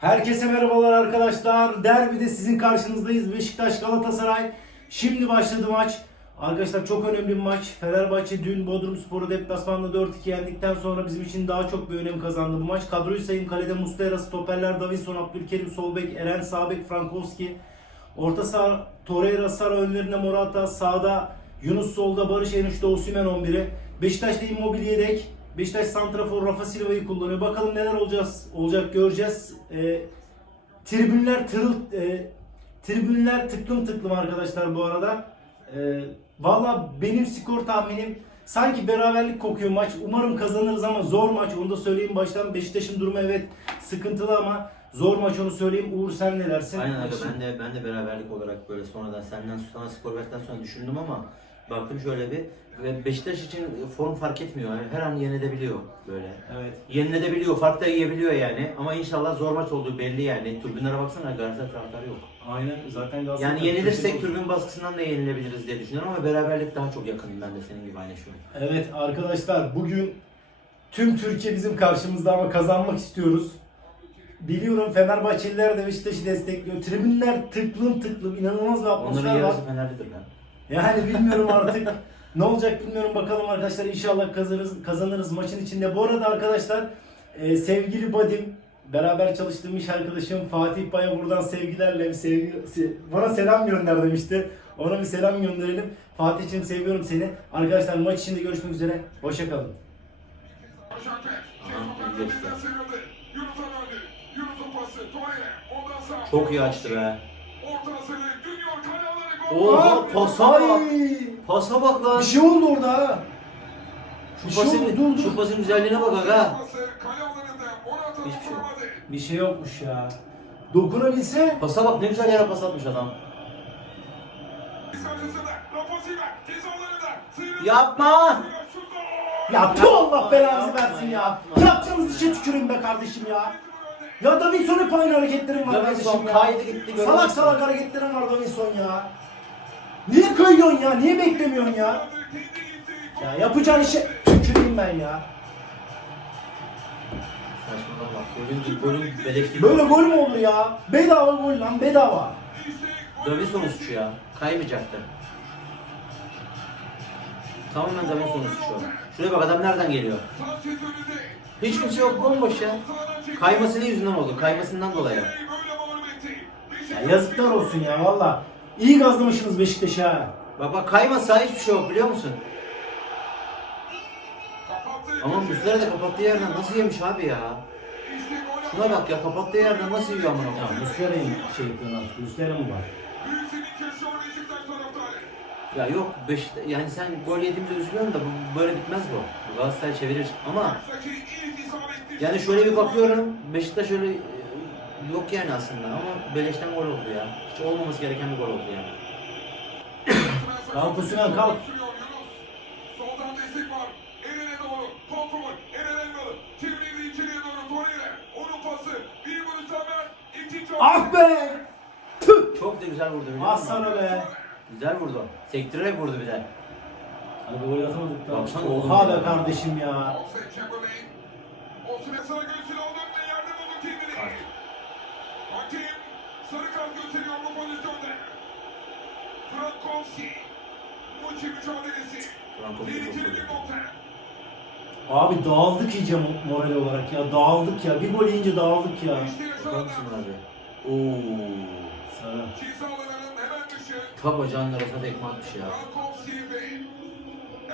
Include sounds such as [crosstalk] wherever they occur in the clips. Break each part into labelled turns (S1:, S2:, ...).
S1: Herkese merhabalar arkadaşlar. Derbide sizin karşınızdayız. Beşiktaş Galatasaray. Şimdi başladı maç. Arkadaşlar çok önemli bir maç. Fenerbahçe dün Bodrumspor'u deplasmanda 4-2 yendikten sonra bizim için daha çok bir önem kazandı bu maç. Kadroyu sayayım. Kalede Muslera, stoperler Davinson, Abdülkerim, Solbek, Eren, Sabek, Frankowski. Orta saha Torreira, Sara önlerinde Morata, sağda Yunus solda Barış en uçta Osimhen 11'i. Beşiktaş'ta Immobile. Beşiktaş santrafor Rafa Silva'yı kullanıyor. Bakalım neler olacağız olacak göreceğiz. Ee, tribünler tırıl e, tribünler tıklım tıklım arkadaşlar bu arada. Ee, Valla benim skor tahminim sanki beraberlik kokuyor maç. Umarım kazanırız ama zor maç. Onu da söyleyeyim baştan. Beşiktaş'ın durumu evet sıkıntılı ama zor maç onu söyleyeyim. Uğur sen ne dersin?
S2: Aynen öyle. Ben de ben de beraberlik olarak böyle sonradan senden sana skor verdikten sonra düşündüm ama baktım şöyle bir ve Beşiktaş için form fark etmiyor. Yani her an yenilebiliyor böyle.
S1: Evet.
S2: Yenilebiliyor, fark da yiyebiliyor yani. Ama inşallah zor maç olduğu belli yani. Tribünlere baksana Galatasaray taraftarı yok.
S1: Aynen zaten Galatasaray.
S2: Yani yenilirsek tribün baskısından da yenilebiliriz diye düşünüyorum ama beraberlik daha çok yakınım ben de senin gibi aynı şu.
S1: Evet arkadaşlar bugün tüm Türkiye bizim karşımızda ama kazanmak istiyoruz. Biliyorum Fenerbahçeliler de Beşiktaş'ı destekliyor. Tribünler tıklım tıklım inanılmaz bir
S2: Onların
S1: atmosfer var.
S2: yarısı Fenerlidir lan.
S1: Yani bilmiyorum artık ne olacak bilmiyorum bakalım arkadaşlar inşallah kazanırız, kazanırız maçın içinde. Bu arada arkadaşlar e, sevgili Badim beraber çalıştığım iş arkadaşım Fatih Bay'a buradan sevgilerle bir sevgi, se- bana selam gönder demişti. Ona bir selam gönderelim. Fatih'cim seviyorum seni. Arkadaşlar maç içinde görüşmek üzere. Hoşça kalın.
S2: Çok iyi açtı be. Oha pasa bak. Pasa bak lan.
S1: Bir şey oldu orada ha.
S2: Şu
S1: bir şey
S2: pasın,
S1: oldu, dur, dur.
S2: şu pasın güzelliğine bak aga.
S3: Hiçbir şey yok.
S1: Bir şey yokmuş ya. Dokunabilse
S2: Pasa bak ne güzel yere pas atmış adam. Yapma!
S1: Ya tu Allah belanızı versin ya. Yapacağınız işe tükürün be kardeşim ya. Ya Davinson hep aynı hareketlerin var
S2: Davinson
S1: kardeşim ya.
S2: kaydı gitti,
S1: Salak
S2: musun?
S1: salak hareketlerin var Davinson ya. Niye kayıyorsun ya? Niye beklemiyorsun ya? Ya yapacağın işe tüküreyim ben ya.
S2: Saçmalama. Golün, golün gibi.
S1: Böyle gol mü olur ya? Bedava gol lan bedava.
S2: Davinson'un suçu ya. Kaymayacaktı. Tamamen Davinson'un suçu. Şuraya bak adam nereden geliyor? Hiç kimse yok bomboş ya. Kaymasının yüzünden oldu. Kaymasından dolayı.
S1: Ya yazıklar olsun ya valla. İyi gazlamışsınız Beşiktaş'ı ha.
S2: Bak kaymasa hiçbir şey yok biliyor musun? Ama Muslera da kapattığı yerden nasıl yemiş abi ya? Şuna bak ya kapattığı yerden nasıl yiyor amına
S1: Ya
S2: koyayım?
S1: Muslera'yı şey yapıyorsun artık. Muslera mı var?
S2: Ya yok beş, yani sen gol yediğimizde üzülüyorum da bu böyle bitmez bu. Galatasaray çevirir ama yani şöyle bir bakıyorum Beşiktaş öyle yok yani aslında ama beleşten gol oldu ya. Hiç olmaması gereken bir gol oldu yani. [coughs]
S1: Kalk Osimhen, kalk.
S3: Soldan destek var. Eren'e doğru. Kontrol. Eren Elmalı. Çevirdi içeriye doğru. Torreira. Onun pası. Bir vuruş haber. İkinci
S1: Ah be! Tüh!
S2: Çok da güzel vurdu biliyor
S1: Ah
S2: musun?
S1: sana be!
S2: Güzel vurdu. Sektirerek vurdu bir de.
S1: Hadi gol atamadık da.
S2: Baksana oğlum
S1: Oha
S2: ya.
S1: be kardeşim ya.
S3: Offside Chamberlain. Osimhen göğsüne aldı ve yerde buldu kendini. Hakem sarı kart gösteriyor bu pozisyonda. Frankowski. Muçi mücadelesi. Tehlikeli bir nokta.
S1: Abi dağıldık iyice mo- moral olarak ya. Dağıldık ya. Bir gol yiyince dağıldık ya.
S3: İşte
S2: Bakar mısın abi? Oo.
S1: Sarı.
S3: Alanının hemen dışı.
S2: Ta bacağının arasına tekme atmış ya.
S3: Frankowski ve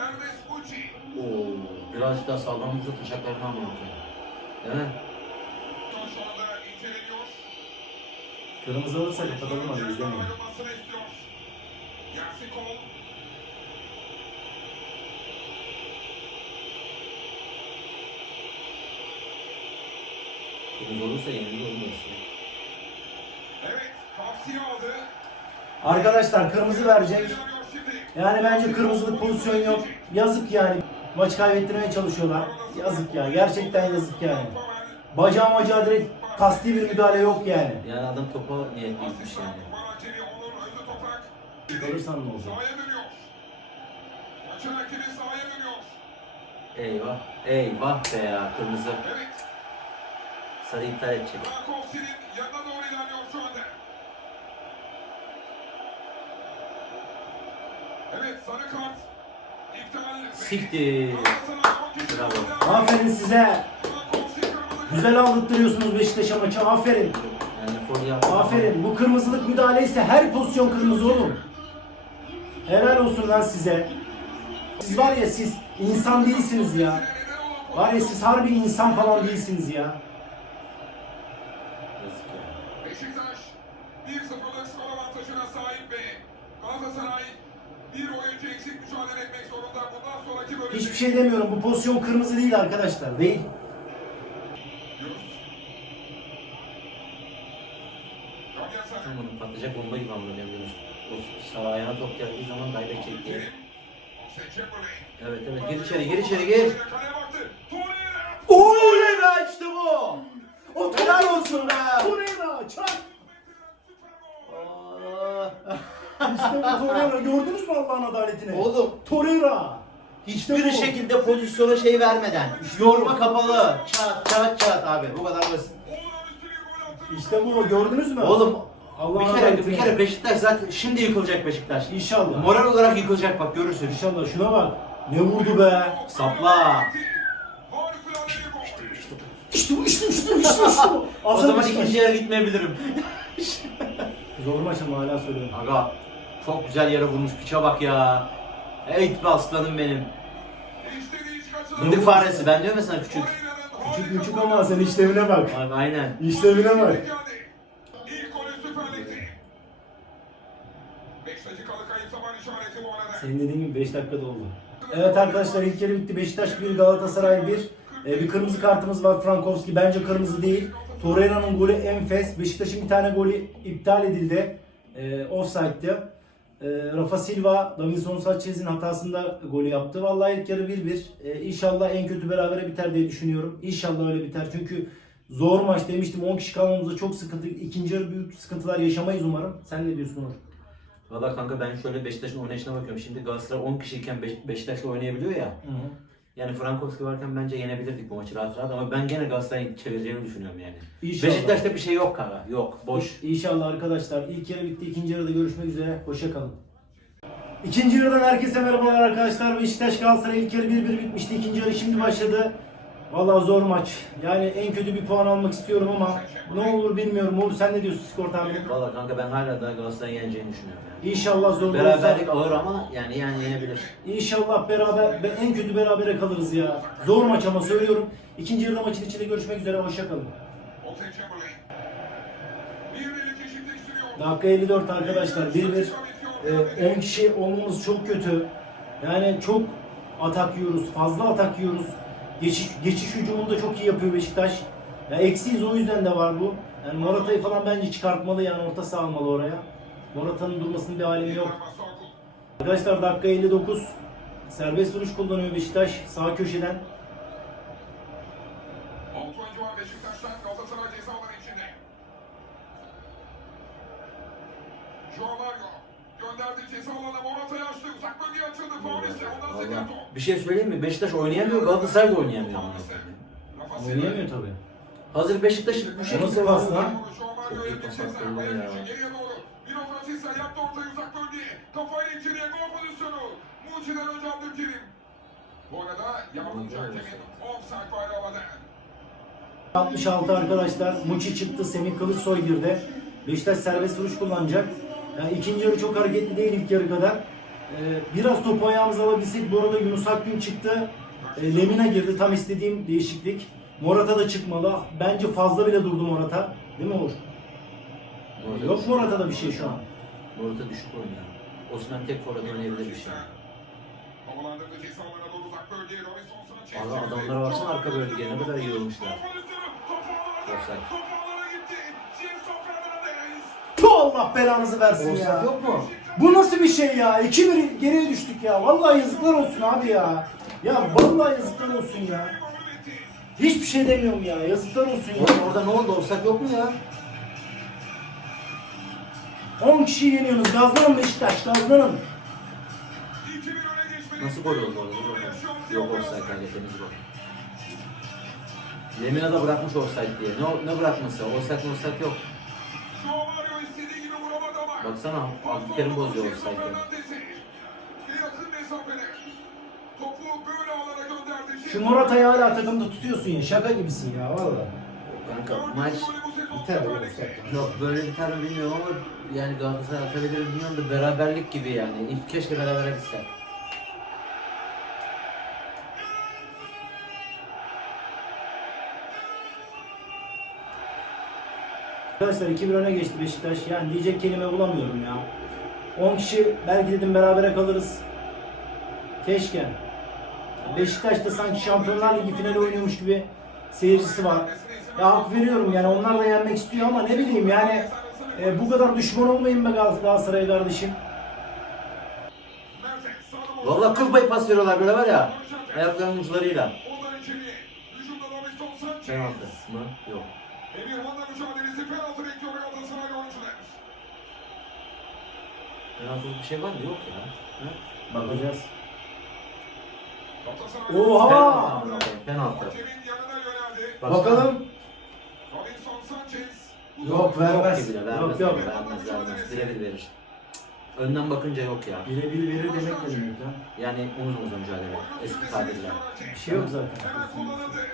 S3: Ernest Muçi.
S2: Oo. Birazcık daha sallanmışsa taşaklarını koyayım. Değil mi?
S1: Kırmızı alırsa kapatalım hadi izlemeyin.
S2: Kırmızı olursa yenilir olmuyor.
S3: Evet. Tavsiye aldı.
S1: Arkadaşlar kırmızı verecek. Yani bence kırmızılık pozisyon yok. Yazık yani. Maç kaybettirmeye çalışıyorlar. Yazık ya. Gerçekten yazık yani. Bacağı macağı direkt kasti bir müdahale yok yani.
S2: Yani adam topa niyetli gitmiş yani.
S1: Çıkarırsan ne olacak?
S3: Sahaya dönüyor. Maçın hakemi sahaya dönüyor.
S2: Eyvah. Eyvah be ya kırmızı.
S3: Evet.
S2: Sarı iptal edecek.
S3: Yanına doğru ilerliyor şu anda. Evet sarı kart. İptal.
S2: Siktir.
S3: Bravo.
S1: Aferin size. Güzel aldırtıyorsunuz Beşiktaş'a maçı. Aferin. Aferin. Bu kırmızılık müdahale ise her pozisyon kırmızı oğlum. Helal olsun lan size. Siz var ya siz insan değilsiniz ya. Var ya siz harbi insan falan değilsiniz ya.
S3: Beşiktaş 1-0'lık skor avantajına sahip ve Galatasaray bir oyuncu eksik mücadele etmek zorunda. Bundan sonraki bölümde
S1: Hiçbir şey demiyorum. Bu pozisyon kırmızı değil arkadaşlar. Değil.
S2: Patlayacak bomba gibi anlıyorum Yunus. O sağ ayağına top geldiği zaman.
S3: Oxlade Chamberlain.
S2: Evet evet gir içeri gir içeri gir.
S1: Oley be işte bu. O helal olsun be. Torreira çak. İşte bu Torreira. Gördünüz mü Allah'ın adaletini?
S2: Oğlum
S1: Torreira.
S2: hiçbir şekilde pozisyona şey vermeden. Yorma kapalı. Çat çat çat abi bu kadar basit.
S1: İşte bu gördünüz mü?
S2: Oğlum
S1: Allah'ın
S2: bir kere bir kere Beşiktaş zaten şimdi yıkılacak Beşiktaş.
S1: İnşallah.
S2: Moral olarak yıkılacak bak görürsün.
S1: İnşallah şuna bak. Ne vurdu be.
S2: Sapla.
S3: Harikulade bir gol.
S1: İşte bu işte işte işte işte bu. [laughs]
S2: O
S1: Asıl
S2: zaman
S1: Beşiktaş.
S2: ikinci yere gitmeyebilirim. [laughs]
S1: Zor maç ama hala söylüyorum.
S2: Aga çok güzel yere vurmuş piça bak ya. Ey be aslanım benim. Fındık faresi ben diyorum ya sana küçük.
S1: Küçük küçük ama sen işlevine bak.
S2: Bak aynen.
S1: İşlevine bak.
S3: Lig'de. 5 dakikalık kayıp zaman işareti bu arada.
S1: Senin dediğin gibi 5 dakikada oldu. Evet arkadaşlar ilk yarı bitti. Beşiktaş 1, Galatasaray 1. Ee, bir kırmızı kartımız var Frankowski. Bence kırmızı değil. Torreira'nın golü enfes. Beşiktaş'ın bir tane golü iptal edildi. Ee, offside'dı. Ee, Rafa Silva, Davinson Sanchez'in hatasında golü yaptı. Vallahi ilk yarı 1-1. Ee, inşallah en kötü berabere biter diye düşünüyorum. İnşallah öyle biter. Çünkü zor maç demiştim. 10 kişi kalmamızda çok sıkıntı. İkinci yarı büyük sıkıntılar yaşamayız umarım. Sen ne diyorsun Onur?
S2: Valla kanka ben şöyle Beşiktaş'ın oynayışına bakıyorum. Şimdi Galatasaray 10 kişiyken Beş- Beşiktaş'la oynayabiliyor ya.
S1: Hı hı.
S2: Yani Frankowski varken bence yenebilirdik bu maçı rahat rahat ama ben gene Galatasaray'ın çevireceğini düşünüyorum yani.
S1: İnşallah.
S2: Beşiktaş'ta bir şey yok kanka. Yok. Boş.
S1: İnşallah arkadaşlar. İlk yarı bitti. ikinci yarıda görüşmek üzere. Hoşça kalın. İkinci yarıdan herkese merhabalar arkadaşlar. Beşiktaş Galatasaray ilk yarı 1-1 bitmişti. İkinci yarı şimdi başladı. Vallahi zor maç. Yani en kötü bir puan almak istiyorum ama ne olur bilmiyorum. Uğur sen ne diyorsun skor tahmini?
S2: Valla kanka ben hala daha Galatasaray'ın yeneceğini düşünüyorum yani.
S1: İnşallah zor
S2: Beraberlik ağır ama yani yani yenebilir.
S1: İnşallah beraber be- en kötü berabere kalırız ya. Zor maç ama söylüyorum. İkinci yarıda maçın içinde görüşmek üzere. Hoşça kalın.
S3: Oxlade Chamberlain. Bir birlik eşitleştiriyor.
S1: Dakika 54 arkadaşlar. 1-1. Ee, 10 kişi olmamız çok kötü. Yani çok atak yiyoruz. Fazla atak yiyoruz. Geçiş, geçiş hücumunda çok iyi yapıyor Beşiktaş. Ya eksiyiz o yüzden de var bu. Yani Morata'yı falan bence çıkartmalı yani orta saha almalı oraya. Morata'nın durmasının bir alemi yok. Arkadaşlar dakika 59. Serbest vuruş kullanıyor Beşiktaş sağ köşeden.
S3: Beşiktaş'tan Galatasaray ceza alanı içinde. Joao Mario gönderdi ceza alanına Morata'ya açtı. Uzak bölgeye açıldı. Paulista ondan
S2: Valla
S3: Segato.
S2: Bir şey söyleyeyim mi? Beşiktaş oynayamıyor, Galatasaray da oynayamıyor.
S1: Oynayamıyor tabi.
S2: Hazır Beşiktaş bu
S1: Nasıl
S2: şekilde
S1: pas lan?
S2: Çok iyi pas attı
S3: Ayak
S2: ya.
S3: içi geriye doğru. Mino Francisca yaptı ortayı uzak bölgeye. Kafayla içeriye gol pozisyonu. Muciden önce Abdülkerim. Bu arada yardımcı hakemin offside bayrağı havada.
S1: 66 arkadaşlar. Muçi çıktı. Semih Kılıçsoy girdi. Beşiktaş serbest vuruş kullanacak. Yani ikinci yarı çok hareketli değil ilk yarı kadar. Ee, biraz topu ayağımıza alabilsek. Bu arada Yunus Akgün çıktı. Ee, Lemina girdi. Tam istediğim değişiklik. Morata da çıkmalı. Bence fazla bile durdu Morata. Değil mi Uğur?
S2: Morata
S1: Yok
S2: düşük.
S1: Morata'da bir şey şu an.
S2: Morata düşük oynuyor. Osman tek forvet oynayabilir bir şey. Valla adamlara baksana arka bölgeye ne kadar iyi olmuşlar. Offside.
S1: Allah belanızı versin ya.
S2: Offside yok mu?
S1: Bu nasıl bir şey ya? 2-1 geriye düştük ya. Vallahi yazıklar olsun abi ya. Ya vallahi yazıklar olsun ya. Hiçbir şey demiyorum ya. Yazıklar olsun ya.
S2: Orada ne oldu? Offside yok mu ya?
S1: 10 kişi yeniyorsunuz. Gazlanın Beşiktaş, gazlanın.
S2: Nasıl gol oldu orada? Dur bakalım. Yok offside kanka temiz gol. Lemina da bırakmış offside diye. Ne, ne bırakması? Offside offside yok. Baksana Abdülkerim bozuyor offside'ı.
S1: Şu Morata'yı hala takımda tutuyorsun ya. Şaka gibisin ya valla.
S2: Kanka maç
S1: Biter olsa.
S2: yok böyle biter mi bilmiyorum ama yani Galatasaray atabilir mi bilmiyorum da beraberlik gibi yani. İlk keşke berabere gitse.
S1: Arkadaşlar 2-1 öne geçti Beşiktaş. Yani diyecek kelime bulamıyorum ya. 10 kişi belki dedim berabere kalırız. Keşke. Beşiktaş da sanki Şampiyonlar Ligi finali oynuyormuş gibi seyircisi var. Ya hak veriyorum yani onlar da yenmek istiyor ama ne bileyim yani e, bu kadar düşman olmayın be Gal- Galatasaray kardeşim.
S2: Valla kıl payı pas veriyorlar böyle var ya. Ayaklarının uçlarıyla. Penaltı mı? Yok.
S3: Emirhan'la mücadelesi penaltı bekliyor Galatasaray oyuncular.
S2: Penaltılık bir şey var mı? Yok ya. Ha?
S1: Bakacağız.
S3: Galatasaray
S1: Oha!
S2: Penaltı. Penaltı.
S3: Hakemin yanına yöneldi.
S2: Başka-
S1: Bakalım.
S3: Davinson Sanchez.
S1: Yok vermez.
S2: Yok gibi de,
S1: Yok
S2: vermez,
S1: yok.
S2: vermez, vermez. Birebir verir. Önden bakınca yok ya.
S1: Birebir verir demek ne demek ya?
S2: Yani omuz omuza mücadele. Eski tabirle.
S1: Bir şey yok zaten.
S3: Hemen kullanıldı.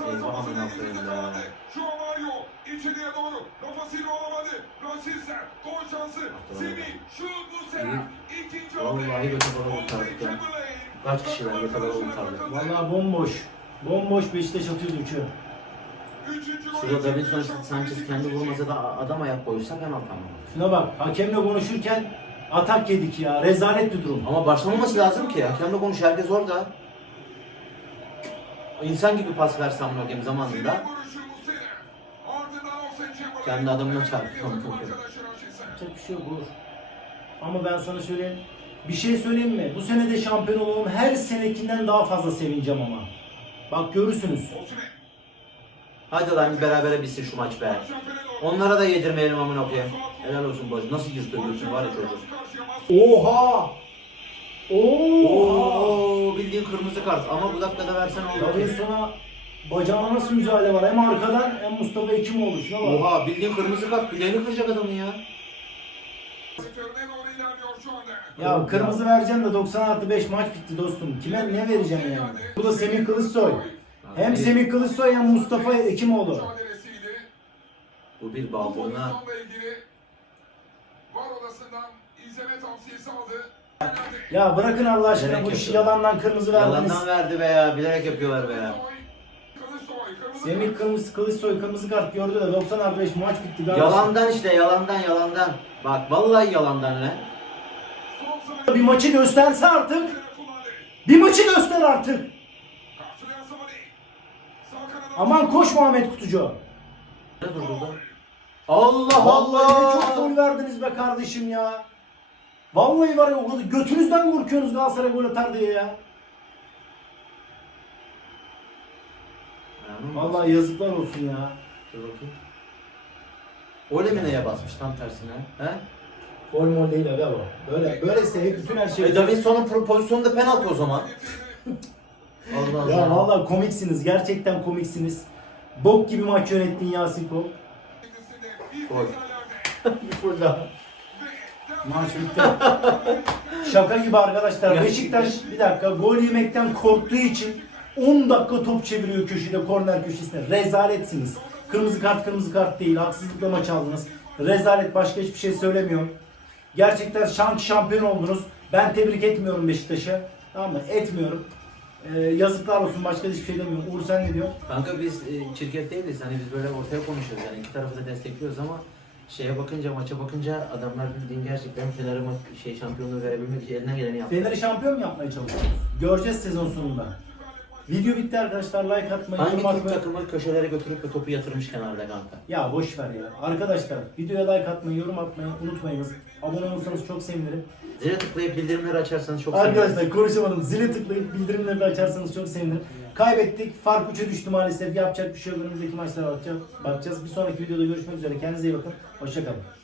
S3: Galatasaray
S2: Eyvah
S3: sahasına
S2: amına
S3: girdi,
S2: koyayım be.
S3: kazandı. Şu an Mario içeriye doğru. Kafasıyla olamadı. Rashica. Gol şansı. Semih. Şut bu sefer. İkinci
S2: Vallahi götü bana kurtardık ya. Kaç kişiler götü bana kurtardık.
S1: Vallahi bomboş. Bomboş Beşiktaş atıyordu üçü.
S2: Şurada Davinson Sanchez kendi vurmasa da adam ayak koysa penaltı ama.
S1: Şuna bak hakemle konuşurken atak yedik ya. Rezalet bir durum.
S2: Ama başlamaması lazım ki. Hakemle konuş herkes orada. İnsan gibi pas bunu hakem zamanında. Kendi adamına çarptı.
S1: Yapacak bir şey yok olur. Ama ben sana söyleyeyim. Bir şey söyleyeyim mi? Bu sene de şampiyon olalım. Her senekinden daha fazla sevineceğim ama. Bak görürsünüz.
S2: Hadi lan bir berabere bitsin şu maç be. Onlara da yedirmeyelim amına koyayım. Helal olsun boz. Nasıl yırtıyor götünü var ya çocuk.
S1: Oha!
S2: Oo bildiğin kırmızı kart ama bu dakikada versen olur.
S1: Davinson'a bacağına nasıl müdahale var? Hem arkadan hem Mustafa Hekimoğlu. Şuna bak.
S2: Oha bildiğin kırmızı kart bileğini kıracak adamın ya.
S3: Sektörüne doğru ilerliyor şu anda.
S1: Ya kırmızı vereceksin de 90 artı 5 maç bitti dostum. Kime ne vereceksin yani? Bu da Semih Kılıçsoy. Hem Semih Kılıçsoy hem Mustafa Hekimoğlu.
S3: Mücadelesiydi.
S2: Bu bir
S3: Bu
S2: baldırına.
S3: pozisyonla ilgili var odasından izleme tavsiyesi aldı.
S1: Ya bırakın Allah aşkına
S2: Bilerek
S1: bu işi
S2: yapıyor.
S1: yalandan kırmızı verdiniz.
S2: Yalandan verdi be ya. Bilerek yapıyorlar be ya.
S1: Semih. Kılıç, Kılıçsoy kırmızı kart gördü de 90 artı 5 maç bitti. kardeşim.
S2: Yalandan işte yalandan yalandan. Bak vallahi yalandan lan.
S1: Bir maçı gösterse artık. Bir maçı göster artık. Aman koş Muhammed Kutucu.
S2: Ne durdu lan? Allah
S1: Vallahi
S2: Allah.
S1: çok gol verdiniz be kardeşim ya. Vallahi var ya o kadar götünüzden korkuyorsunuz Galatasaray gol atar diye ya. Vallahi yazıklar olsun ya.
S2: Dur bakayım. Öyle mi neye basmış tam tersine? He?
S1: Gol mol değil aga bu. Böyle böylese hep bütün her şey.
S2: E Davinson'un pro- pozisyonu da penaltı o zaman. [laughs] Allah Allah.
S1: Ya vallahi komiksiniz. Gerçekten komiksiniz. Bok gibi maç yönettin Yasin Kol. [laughs]
S3: Bir
S2: Gol.
S3: tekrarlarda.
S1: Maç bitti. Şaka gibi arkadaşlar. Beşiktaş bir dakika gol yemekten korktuğu için 10 dakika top çeviriyor köşede korner köşesine. Rezaletsiniz. Kırmızı kart kırmızı kart değil. Haksızlıkla maç aldınız. Rezalet başka hiçbir şey söylemiyorum. Gerçekten şank şampiyon oldunuz. Ben tebrik etmiyorum Beşiktaş'ı. Tamam mı? Etmiyorum. Ee, yazıklar olsun başka hiçbir şey demiyorum. Uğur sen ne diyorsun?
S2: Kanka biz e, çirkef değiliz. Hani biz böyle ortaya konuşuyoruz yani iki tarafı da destekliyoruz ama şeye bakınca maça bakınca adamlar bildiğin gerçekten Fener'e ma- şey şampiyonluğu verebilmek için elinden geleni yaptı.
S1: Fener'i şampiyon mu yapmaya çalışıyoruz? Göreceğiz sezon sonunda. Video bitti arkadaşlar. Like atmayı,
S2: Hangi
S1: yorum
S2: Türk
S1: atmayı.
S2: takımı köşelere götürüp de topu yatırmış kenarda kanka?
S1: Ya boş ver ya. Arkadaşlar videoya like atmayı, yorum atmayı unutmayınız. Abone olursanız çok sevinirim.
S2: Zile tıklayıp bildirimleri açarsanız çok seviniriz.
S1: Arkadaşlar konuşamadım. Zile tıklayıp bildirimleri de açarsanız çok sevinirim. Kaybettik. Fark 3'e düştü maalesef. Yapacak bir şey yok. Önümüzdeki maçlara bakacağız. Bir sonraki videoda görüşmek üzere. Kendinize iyi bakın. Hoşçakalın.